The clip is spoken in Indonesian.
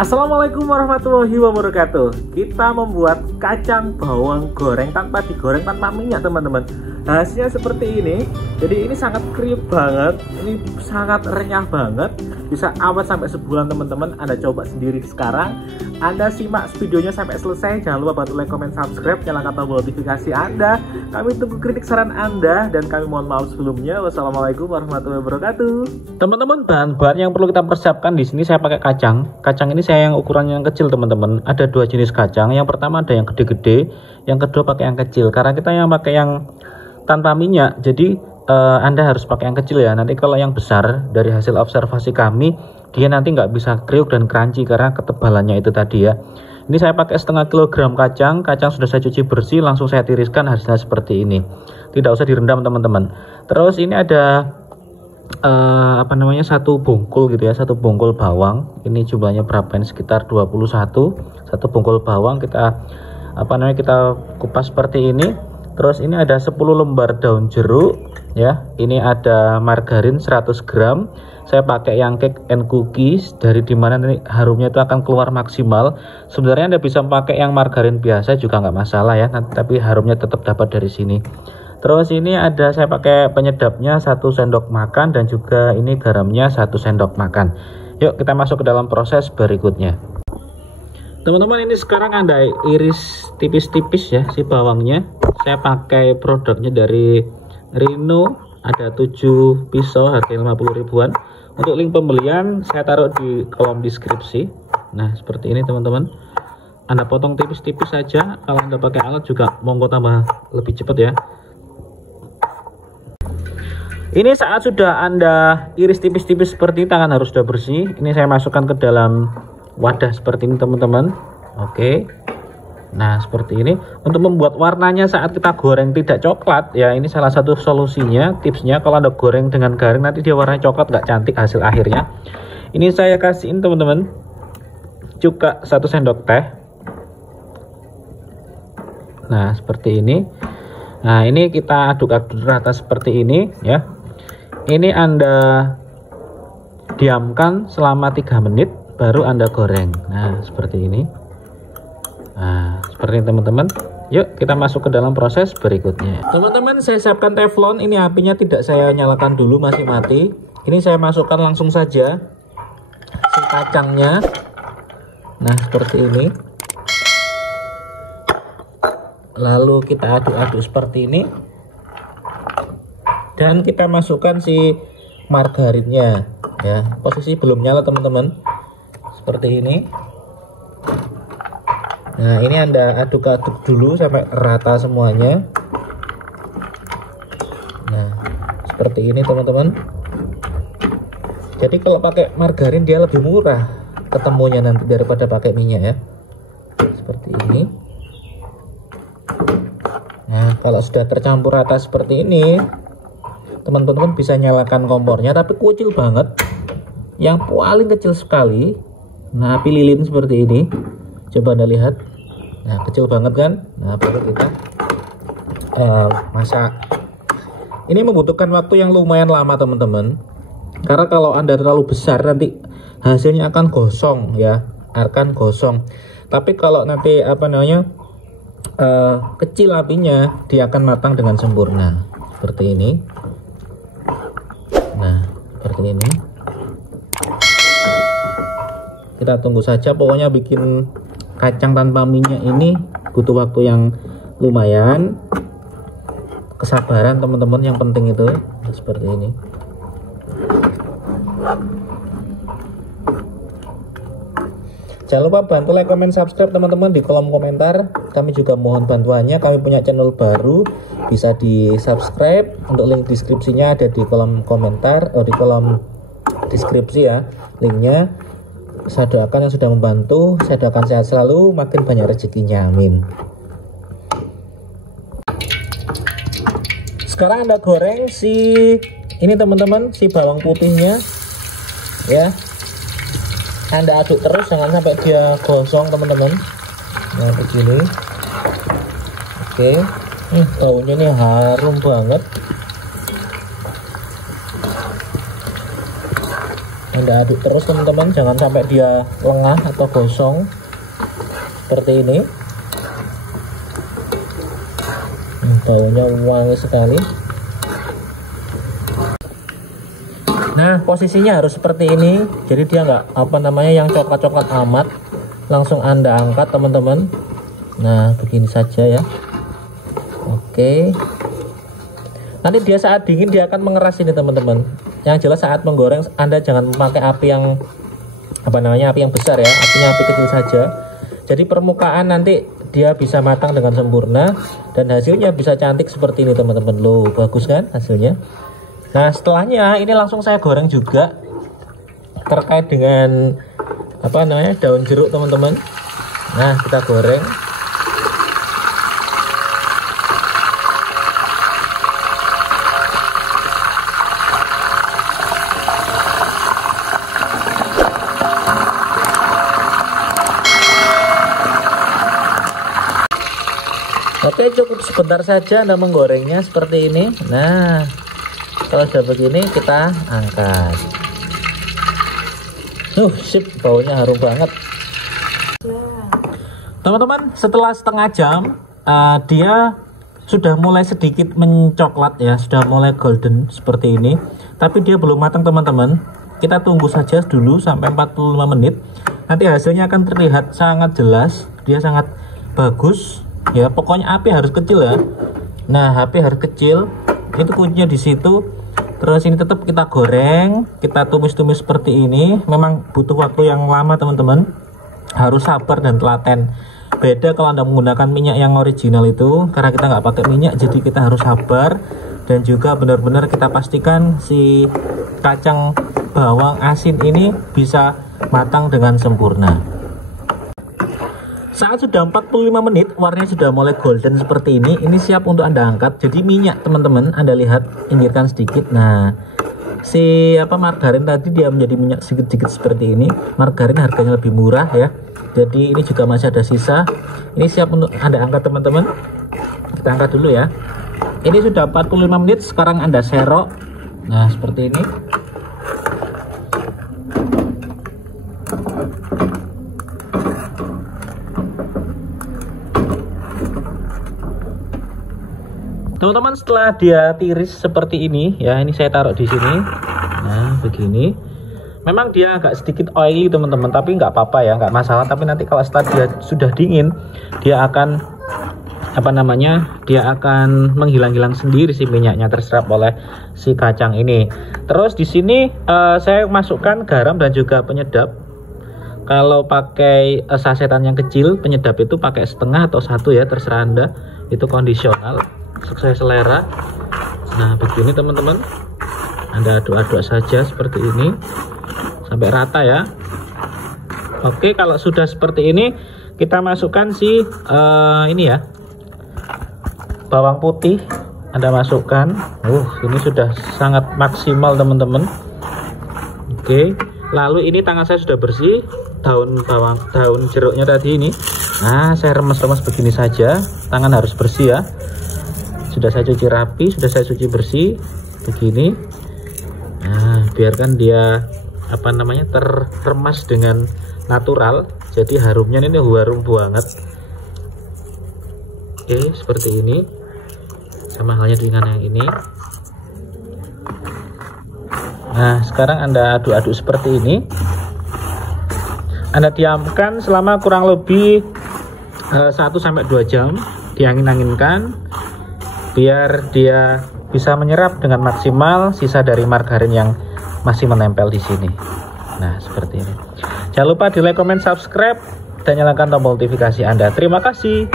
Assalamualaikum warahmatullahi wabarakatuh. Kita membuat kacang bawang goreng tanpa digoreng, tanpa minyak teman-teman. Hasilnya seperti ini. Jadi ini sangat kriuk banget, ini sangat renyah banget, bisa awet sampai sebulan teman-teman. Anda coba sendiri sekarang. Anda simak videonya sampai selesai. Jangan lupa bantu like, comment, subscribe, nyalakan tombol notifikasi Anda. Kami tunggu kritik saran Anda dan kami mohon maaf sebelumnya. Wassalamualaikum warahmatullahi wabarakatuh. Teman-teman, bahan-bahan yang perlu kita persiapkan di sini saya pakai kacang. Kacang ini saya yang ukurannya yang kecil teman-teman. Ada dua jenis kacang. Yang pertama ada yang gede-gede, yang kedua pakai yang kecil. Karena kita yang pakai yang tanpa minyak, jadi Anda harus pakai yang kecil ya. Nanti kalau yang besar, dari hasil observasi kami, dia nanti nggak bisa kriuk dan crunchy karena ketebalannya itu tadi ya. Ini saya pakai setengah kilogram kacang. Kacang sudah saya cuci bersih, langsung saya tiriskan, hasilnya seperti ini. Tidak usah direndam teman-teman. Terus ini ada satu bungkul gitu ya, satu bungkul bawang. Ini jumlahnya berapa? Ini sekitar 21. Satu bungkul bawang kita kita kupas seperti ini. Terus ini ada 10 lembar daun jeruk ya. Ini ada margarin 100 gram. Saya pakai yang cake and cookies, dari dimana nanti harumnya itu akan keluar maksimal. Sebenarnya Anda bisa pakai yang margarin biasa juga nggak masalah ya, tapi harumnya tetap dapat dari sini. Terus ini ada saya pakai penyedapnya 1 sendok makan, dan juga ini garamnya 1 sendok makan. Yuk kita masuk ke dalam proses berikutnya. Teman-teman, ini sekarang Anda iris tipis-tipis ya si bawangnya. Saya pakai produknya dari Rino, ada 7 pisau, harga 50 ribuan. Untuk link pembelian saya taruh di kolom deskripsi. Nah seperti ini teman-teman, Anda potong tipis-tipis saja. Kalau Anda pakai alat juga monggo tambah lebih cepat ya. Ini saat sudah Anda iris tipis-tipis seperti ini, tangan harus sudah bersih. Ini saya masukkan ke dalam wadah seperti ini teman-teman. Oke. Nah seperti ini. Untuk membuat warnanya saat kita goreng tidak coklat ya, ini salah satu solusinya, tipsnya. Kalau Anda goreng dengan garing nanti dia warnanya coklat, nggak cantik hasil akhirnya. Ini saya kasihin teman-teman cuka 1 sendok teh. Nah seperti ini. Nah ini kita aduk-aduk rata seperti ini ya. Ini Anda diamkan selama 3 menit baru Anda goreng. Nah seperti ini. Nah seperti ini teman-teman. Yuk kita masuk ke dalam proses berikutnya. Teman-teman, saya siapkan teflon. Ini apinya tidak saya nyalakan dulu, masih mati. Ini saya masukkan langsung saja si kacangnya. Nah seperti ini. Lalu kita aduk-aduk seperti ini, dan kita masukkan si margarinnya ya. Posisi belum nyala teman-teman, seperti ini. Nah ini Anda aduk-aduk dulu sampai rata semuanya. Nah seperti ini teman-teman. Jadi kalau pakai margarin dia lebih murah ketemunya nanti daripada pakai minyak ya. Seperti ini. Nah kalau sudah tercampur rata seperti ini, teman-teman bisa nyalakan kompornya, tapi kecil banget, yang paling kecil sekali. Nah api lilin seperti ini, coba Anda lihat. Nah kecil banget kan. Nah baru kita masak. Ini membutuhkan waktu yang lumayan lama teman-teman, karena kalau Anda terlalu besar nanti hasilnya akan gosong ya, akan gosong. Tapi kalau nanti kecil apinya, dia akan matang dengan sempurna seperti ini. Nah seperti ini. Kita tunggu saja, pokoknya bikin kacang tanpa minyak ini butuh waktu yang lumayan. Kesabaran teman-teman yang penting itu. Seperti ini. Jangan lupa bantu like, comment, subscribe teman-teman di kolom komentar. Kami juga mohon bantuannya. Kami punya channel baru, bisa di subscribe. Untuk link deskripsinya ada di kolom komentar, di kolom deskripsi ya linknya. Saya doakan yang sudah membantu, saya doakan sehat selalu, makin banyak rezekinya, amin. Sekarang Anda goreng ini teman-teman, si bawang putihnya ya. Anda aduk terus, jangan sampai dia gosong teman-teman. Nah begini. Oke. Baunya ini harum banget. Anda aduk terus teman-teman, jangan sampai dia lengah atau gosong seperti ini. Baunya wangi sekali. Nah, posisinya harus seperti ini, jadi dia nggak yang coklat-coklat amat. Langsung Anda angkat teman-teman. Nah, begini saja ya. Oke. Nanti dia saat dingin dia akan mengeras ini teman-teman. Yang jelas saat menggoreng Anda jangan memakai api yang api yang besar ya, apinya api kecil saja. Jadi permukaan nanti dia bisa matang dengan sempurna dan hasilnya bisa cantik seperti ini teman-teman. Loh, bagus kan hasilnya? Nah, setelahnya ini langsung saya goreng juga terkait dengan daun jeruk teman-teman. Nah, kita goreng. Oke, cukup sebentar saja Anda menggorengnya seperti ini. Nah, kalau sudah begini kita angkat. Sip, baunya harum banget. Teman-teman, setelah setengah jam dia sudah mulai sedikit mencoklat ya, sudah mulai golden seperti ini. Tapi dia belum matang teman-teman. Kita tunggu saja dulu sampai 45 menit. Nanti hasilnya akan terlihat sangat jelas. Dia sangat bagus. Ya, pokoknya api harus kecil ya. Nah, api harus kecil. Itu kuncinya di situ. Terus ini tetap kita goreng, kita tumis-tumis seperti ini. Memang butuh waktu yang lama teman-teman. Harus sabar dan telaten. Beda kalau Anda menggunakan minyak yang original itu, karena kita nggak pakai minyak, jadi kita harus sabar. Dan juga benar-benar kita pastikan si kacang bawang asin ini bisa matang dengan sempurna. Saat sudah 45 menit, warnanya sudah mulai golden seperti ini siap untuk Anda angkat. Jadi minyak teman-teman, Anda lihat, pinggirkan sedikit. Nah, si margarin tadi dia menjadi minyak sedikit-sedikit seperti ini. Margarin harganya lebih murah ya. Jadi ini juga masih ada sisa. Ini siap untuk Anda angkat teman-teman. Kita angkat dulu ya. Ini sudah 45 menit, sekarang Anda serok. Nah, seperti ini. Teman-teman, setelah dia tiris seperti ini ya, ini saya taruh di sini. Nah, begini. Memang dia agak sedikit oily teman-teman, tapi nggak apa-apa ya, nggak masalah. Tapi nanti kalau setelah dia sudah dingin, dia akan dia akan menghilang-hilang sendiri si minyaknya, terserap oleh si kacang ini. Terus di sini saya masukkan garam dan juga penyedap. Kalau pakai sasetan yang kecil, penyedap itu pakai setengah atau 1 ya, terserah Anda. Itu kondisional, sesuai selera. Nah, begini teman-teman, Anda aduk-aduk saja seperti ini sampai rata ya. Oke, kalau sudah seperti ini, kita masukkan si ini ya, bawang putih. Anda masukkan. Ini sudah sangat maksimal teman-teman. Oke, lalu ini tangan saya sudah bersih. Daun jeruknya tadi ini, nah saya remes-remes begini saja. Tangan harus bersih ya. Sudah saya cuci rapi, sudah saya cuci bersih begini. Nah, biarkan dia terremas dengan natural, jadi harumnya ini harum banget. Oke, seperti ini, sama halnya dengan yang ini. Nah, sekarang Anda aduk-aduk seperti ini. Anda diamkan selama kurang lebih 1-2 jam, diangin-anginkan biar dia bisa menyerap dengan maksimal sisa dari margarin yang masih menempel di sini. Nah, seperti ini. Jangan lupa di like, comment, subscribe, dan nyalakan tombol notifikasi Anda. Terima kasih.